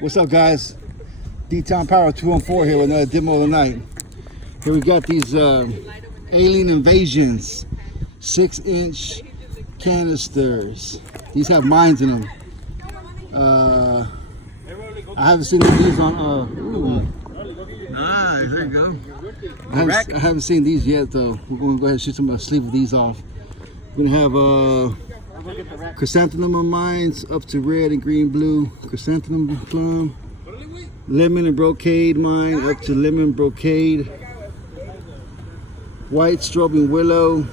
What's up, guys? D-Town Power 214 here with another demo of the night. Here we got these Alien Invasions 6-inch canisters. These have mines in them. I haven't seen these on. Nice, there you go. I haven't seen these yet, though. We're going to go ahead and shoot some sleeve of these off. We're going to have chrysanthemum mines up to red and green blue chrysanthemum plum, lemon and brocade mine up to lemon brocade, white strobe and willow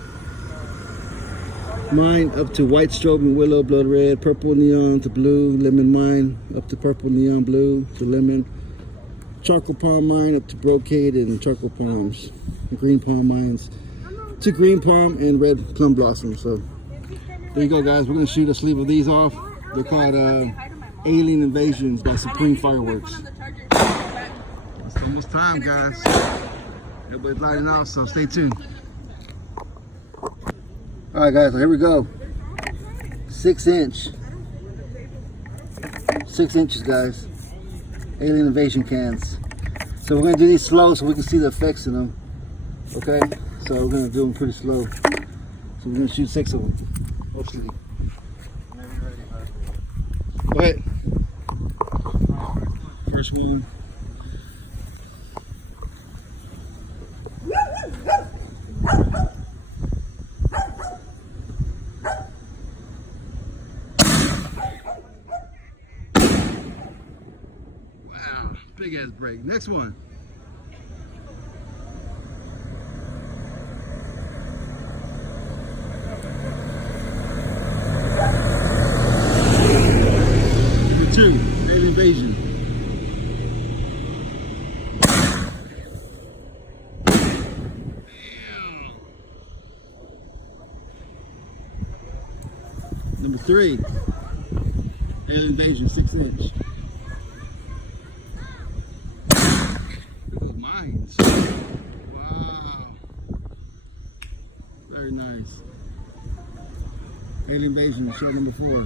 mine up to white strobe and willow blood red, purple neon to blue, lemon mine up to purple neon blue to lemon, charcoal palm mine up to brocade and charcoal palms, green palm mines to green palm and red plum blossom. So there you go, guys. We're going to shoot a sleeve of these off. They're called Alien Invasions by Supreme Fireworks. It's almost time, guys. Everybody's lighting off, so stay tuned. All right, guys, so here we go. 6 inches, guys. Alien Invasion cans. So we're going to do these slow so we can see the effects in them. Okay? So we're going to do them pretty slow. So we're going to shoot 6 of them. Hopefully. Go ahead. First one. Wow, big ass break. Next one. Alien Invasion. Number 3, Alien Invasion 6-inch. Look at those mines. Wow. Very nice. Alien Invasion, shot number 4.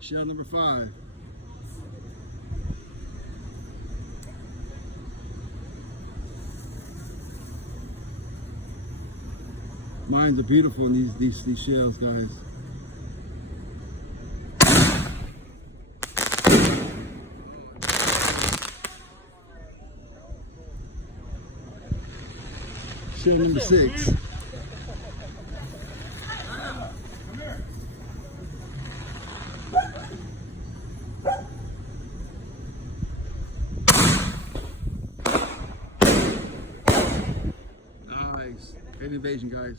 Shell number 5. Mines are beautiful in these shells, guys. Shell number 6. Nice. Alien Invasion, guys.